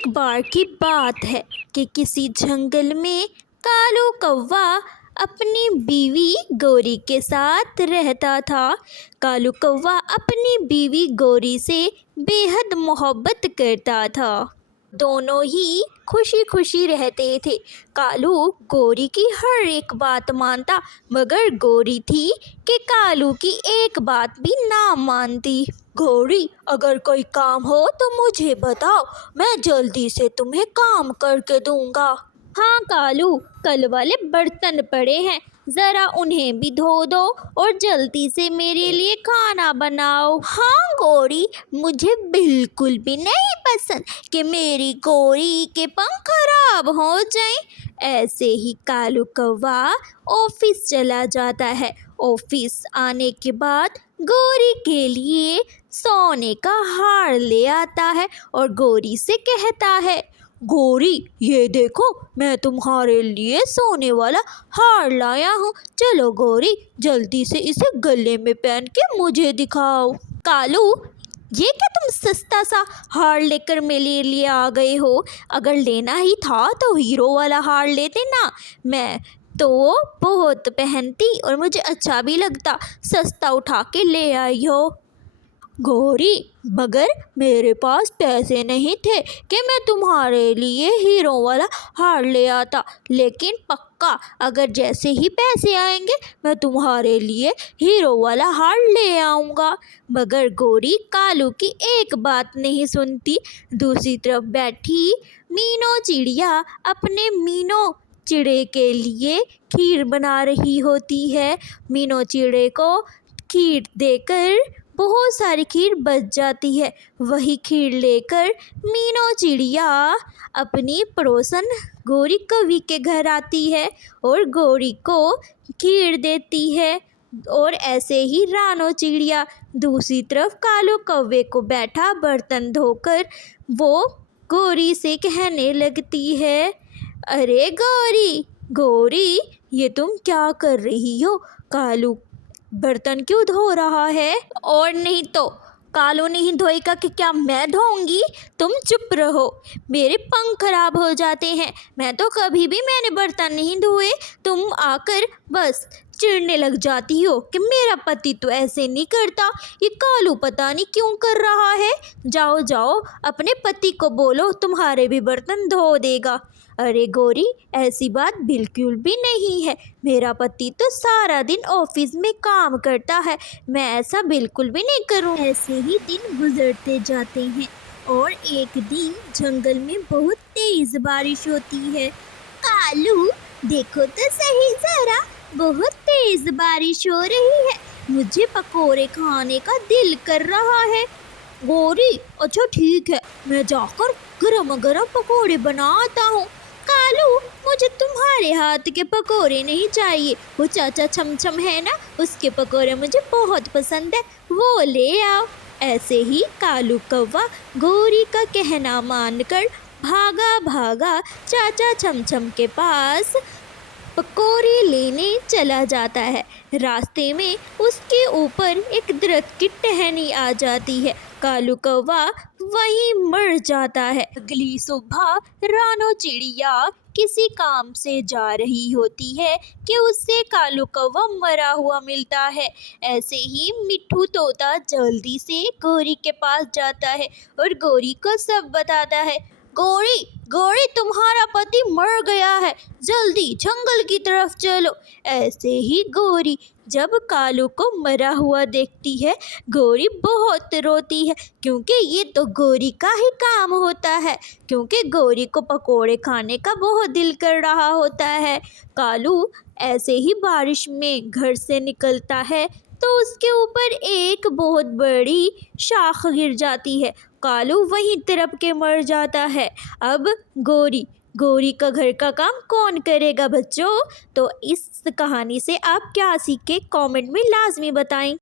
ایک بار کی بات ہے کہ کسی جنگل میں کالو کوا اپنی بیوی گوری کے ساتھ رہتا تھا۔ کالو کوا اپنی بیوی گوری سے بے حد محبت کرتا تھا۔ دونوں ہی خوشی خوشی رہتے تھے۔ کالو گوری کی ہر ایک بات مانتا، مگر گوری تھی کہ کالو کی ایک بات بھی نہ مانتی۔ گوری، اگر کوئی کام ہو تو مجھے بتاؤ، میں جلدی سے تمہیں کام کر کے دوں گا۔ ہاں کالو، کل والے برتن پڑے ہیں، ذرا انہیں بھی دھو دو اور جلدی سے میرے لیے کھانا بناؤ۔ ہاں گوری، مجھے بالکل بھی نہیں پسند کہ میری گوری کے پنکھ خراب ہو جائیں۔ ایسے ہی کالو کوا آفس چلا جاتا ہے۔ آفس آنے کے بعد گوری کے لیے سونے کا ہار لے آتا ہے اور گوری سے کہتا ہے، گوری یہ دیکھو، میں تمہارے لیے سونے والا ہار لایا ہوں، چلو گوری جلدی سے اسے گلے میں پہن کے مجھے دکھاؤ۔ کالو، یہ کیا تم سستا سا ہار لے کر میرے لیے آ گئے ہو؟ اگر لینا ہی تھا تو ہیرو والا ہار لیتے نا، میں تو بہت پہنتی اور مجھے اچھا بھی لگتا، سستا اٹھا کے لے آئی ہو۔ گوری، مگر میرے پاس پیسے نہیں تھے کہ میں تمہارے لیے ہیرو والا ہار لے آتا، لیکن پکا اگر جیسے ہی پیسے آئیں گے میں تمہارے لیے ہیرو والا ہار لے آؤں گا۔ مگر گوری کالو کی ایک بات نہیں سنتی۔ دوسری طرف بیٹھی مینو چڑیا اپنے مینو چڑے کے لیے کھیر بنا رہی ہوتی ہے۔ مینو چڑے کو کھیر دے کر بہت ساری کھیر بچ جاتی ہے۔ وہی کھیر لے کر مینو چڑیا اپنی پڑوسن گوری کوی کے گھر آتی ہے اور گوری کو کھیر دیتی ہے۔ اور ایسے ہی رانو چڑیا دوسری طرف کالو کوے کو بیٹھا برتن دھو کر وہ گوری سے کہنے لگتی ہے، ارے گوری، گوری یہ تم کیا کر رہی ہو؟ کالو برتن کیوں دھو رہا ہے؟ اور نہیں تو کالو نہیں دھوئے گا کہ کیا میں دھوؤں گی؟ تم چپ رہو، میرے پنکھ خراب ہو جاتے ہیں، میں تو کبھی بھی میں نے برتن نہیں دھوئے، تم آ کر بس چڑنے لگ جاتی ہو کہ میرا پتی تو ایسے نہیں کرتا، یہ کالو پتہ نہیں کیوں کر رہا ہے۔ جاؤ جاؤ اپنے پتی کو بولو تمہارے بھی برتن دھو دے گا۔ ارے گوری، ایسی بات بالکل بھی نہیں ہے، میرا پتی تو سارا دن آفس میں کام کرتا ہے، میں ایسا بالکل بھی نہیں کروں۔ ایسے ہی دن گزرتے جاتے ہیں اور ایک دن جنگل میں بہت تیز بارش ہوتی ہے۔ کالو دیکھو تو صحیح ذرا، بہت تیز بارش ہو رہی ہے، مجھے پکوڑے کھانے کا دل کر رہا ہے۔ گوری، اچھا ٹھیک ہے، میں جا کر گرم گرم پکوڑے بنا آتا ہوں۔ کالو، مجھے تمہارے ہاتھ کے پکوڑے نہیں چاہیے، وہ چاچا چھم چھم ہے نا، اس کے پکوڑے مجھے بہت پسند ہے، وہ لے آؤ۔ ایسے ہی کالو کوا گوری کا کہنا مان کر بھاگا بھاگا چاچا چھم چھم کے پاس پکوڑے لینے چلا جاتا ہے۔ راستے میں اس کے اوپر ایک درخت کی ٹہنی آ جاتی ہے۔ کالو کوا وہیں مر جاتا ہے۔ اگلی صبح رانو چڑیا کسی کام سے جا رہی ہوتی ہے کہ اس سے کالو کوا مرا ہوا ملتا ہے۔ ایسے ہی مٹھو طوطا جلدی سے گوری کے پاس جاتا ہے اور گوری کو سب بتاتا ہے۔ گوری، گوری تمہارا پتی مر گیا ہے، جلدی جنگل کی طرف چلو۔ ایسے ہی گوری جب کالو کو مرا ہوا دیکھتی ہے، گوری بہت روتی ہے، کیونکہ یہ تو گوری کا ہی کام ہوتا ہے، کیونکہ گوری کو پکوڑے کھانے کا بہت دل کر رہا ہوتا ہے۔ کالو ایسے ہی بارش میں گھر سے نکلتا ہے تو اس کے اوپر ایک بہت بڑی شاخ گر جاتی ہے۔ کالو وہیں تڑپ کے مر جاتا ہے۔ اب گوری کا گھر کا کام کون کرے گا بچوں؟ تو اس کہانی سے آپ کیا سیکھے، کامنٹ میں لازمی بتائیں۔